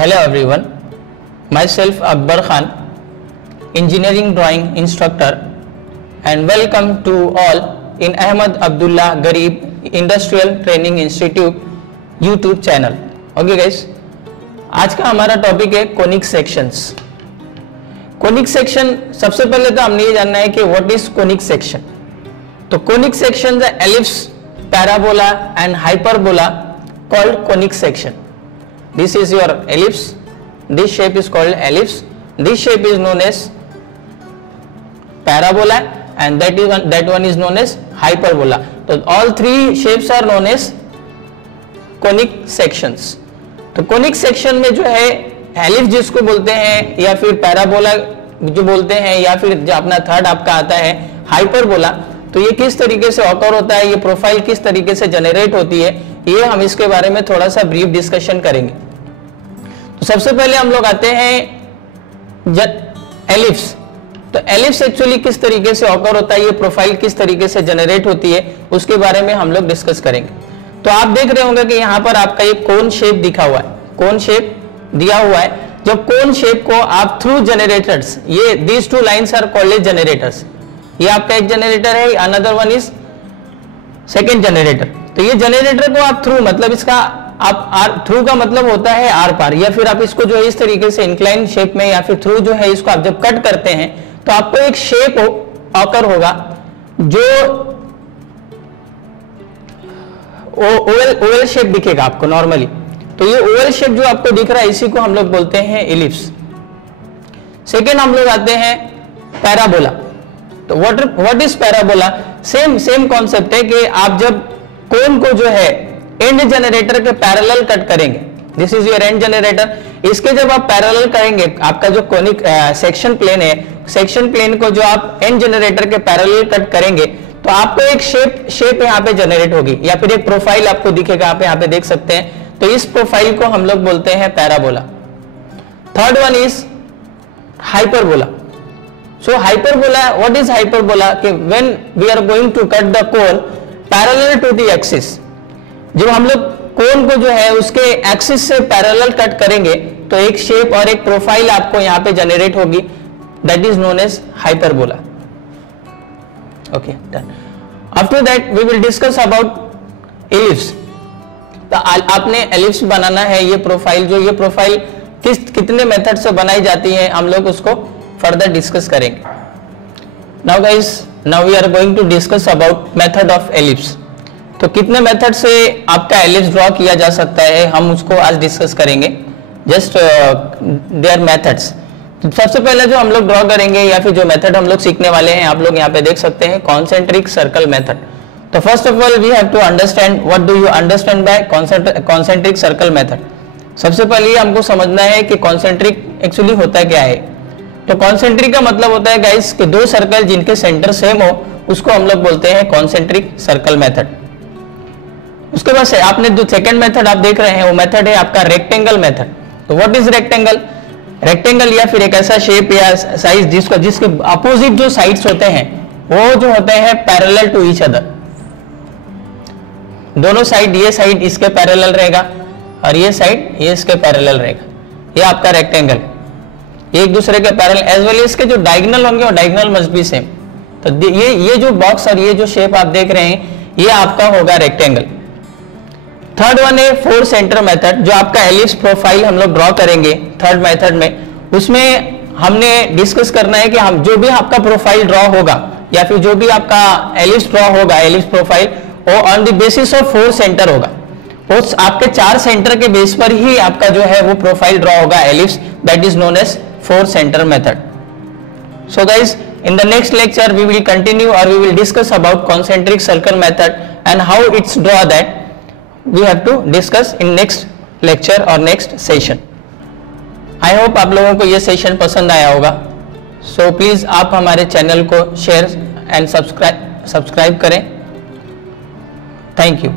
Hello everyone, myself Akbar Khan, engineering drawing instructor, and welcome to all in Ahmad Abdullah Garib Industrial Training Institute YouTube channel. Okay guys, आज का हमारा topic है conic sections. Conic section सबसे पहले तो हमने ये जानना है कि व्हाट इज कोनिक सेक्शन. तो कोनिक सेक्शन है ellipse, parabola and hyperbola called conic section. This is your ellipse. This shape is called ellipse. This shape is known as parabola, and that one is known as hyperbola. So all three shapes are known as conic sections. तो conic section में जो है ellipse जिसको बोलते हैं, या फिर parabola जो बोलते हैं, या फिर जो अपना थर्ड आपका आता है hyperbola, तो ये किस तरीके से ऑकर होता है, ये प्रोफाइल किस तरीके से जनरेट होती है, ये हम इसके बारे में थोड़ा सा ब्रीफ डिस्कशन करेंगे. तो सबसे पहले हम लोग आते हैं एलिप्स. तो एलिप्स एक्चुअली किस तरीके से ऑकर होता है, ये प्रोफाइल किस तरीके से जनरेट होती है, उसके बारे में हम लोग डिस्कस करेंगे. तो आप देख रहे होंगे कि यहाँ पर आपका ये कोन शेप दिखा हुआ है, कोन शेप दिया हुआ है. जब कोन शेप को आप थ्रू जनरेटर्स, ये these two lines are called as generators. ये आपका एक जनरेटर है, another one is second generator. तो ये जनरेटर को आप थ्रू, मतलब इसका आप थ्रू का मतलब होता है आर पार, या फिर आप इसको जो है इस तरीके से इंक्लाइन शेप में, या फिर थ्रू जो है इसको आप जब कट करते हैं तो आपको एक शेप ऑकर होगा जो ओवल शेप दिखेगा आपको नॉर्मली. तो ये ओवल शेप जो आपको दिख रहा है इसी को हम लोग बोलते हैं एलिप्स. सेकेंड हम लोग आते हैं पैराबोला. तो what is parabola? Same concept है कि आप जब कोन को जो है एंड जनरेटर के पैरेलल कट करेंगे, this is your and generator, इसके जब आप पैरेलल करेंगे, आपका जो कोनिक सेक्शन प्लेन है, सेक्शन प्लेन को जो आप एंड जनरेटर के पैरेलल कट करेंगे तो आपको एक शेप यहाँ पे जनरेट होगी, या फिर एक प्रोफाइल आपको दिखेगा, आप यहाँ पे देख सकते हैं. तो इस प्रोफाइल को हम लोग बोलते हैं parabola. Third one is hyperbola. So hyperbola, what is hyperbola? कि when we are going to cut the cone parallel to the axis, जब हम लोग कोन को जो है उसके एक्सिस से पैरेलल कट करेंगे तो एक शेप और एक प्रोफाइल आपको यहाँ पे जनरेट होगी, that is known as hyperbola. Okay, done. After that we will discuss about ellipse. तो आपने एलिप्स बनाना है, ये प्रोफाइल कितने मेथड से बनाई जाती है हम लोग उसको फर्दर डिस्कस करेंगे. Now guys, now we are going to discuss about method of ellipse. तो कितने मेथड से आपका एलिप्स ड्रॉ किया जा सकता है हम उसको आज डिस्कस करेंगे. Just their methods. सबसे पहले जो हम लोग ड्रॉ करेंगे, या फिर जो मेथड हम लोग सीखने वाले हैं, आप लोग यहाँ पे देख सकते हैं कॉन्सेंट्रिक सर्कल मेथड. तो first of all we have to understand what do you understand by concentric circle method. सबसे पहले हमको समझना है कि कॉन्सेंट्रिक एक्चुअली होता क्या है. तो कॉन्सेंट्रिक का मतलब होता है गाइस कि दो सर्कल जिनके सेंटर सेम हो उसको हम लोग बोलते हैं कॉन्सेंट्रिक सर्कल मेथड. उसके बाद से आपने जो सेकंड मेथड आप देख रहे हैं वो मेथड है आपका रेक्टेंगल मेथड. तो व्हाट इज रेक्टेंगल? रेक्टेंगल या फिर एक ऐसा शेप या साइज जिसके अपोजिट जो साइड्स होते हैं वो जो होते हैं पैरेलल टू ईच अदर. दोनों साइड, ये साइड इसके पैरेलल रहेगा और ये साइड ये इसके पैरेलल रहेगा. ये आपका रेक्टेंगल, एक दूसरे के पैरेलल, एज वेल इसके जो डायगोनल होंगे और डायगोनल मस्ट बी सेम. तो ये जो बॉक्स और ये जो शेप आप देख रहे हैं ये आपका होगा रेक्टेंगल. थर्ड वन है फोर सेंटर मेथड, जो आपका एलिप्स प्रोफाइल हम लोग ड्रॉ करेंगे थर्ड मेथड में. उसमें हमने डिस्कस करना है कि हम जो भी आपका प्रोफाइल ड्रॉ होगा या फिर जो भी आपका एलिप्स ड्रॉ होगा, एलिप्स प्रोफाइल, वो on the basis of four centre होगा. उस आपके चार सेंटर के बेस पर ही आपका जो है वो प्रोफाइल ड्रॉ होगा ellipse. That is known as four center method. So guys, in the next lecture we will continue, or we will discuss about concentric circle method and how it's draw. That we have to discuss in next lecture or next session. I hope आप लोगों को ये session पसंद आया होगा. So please आप हमारे channel को शेयर एंड सब्सक्राइब करें. Thank you.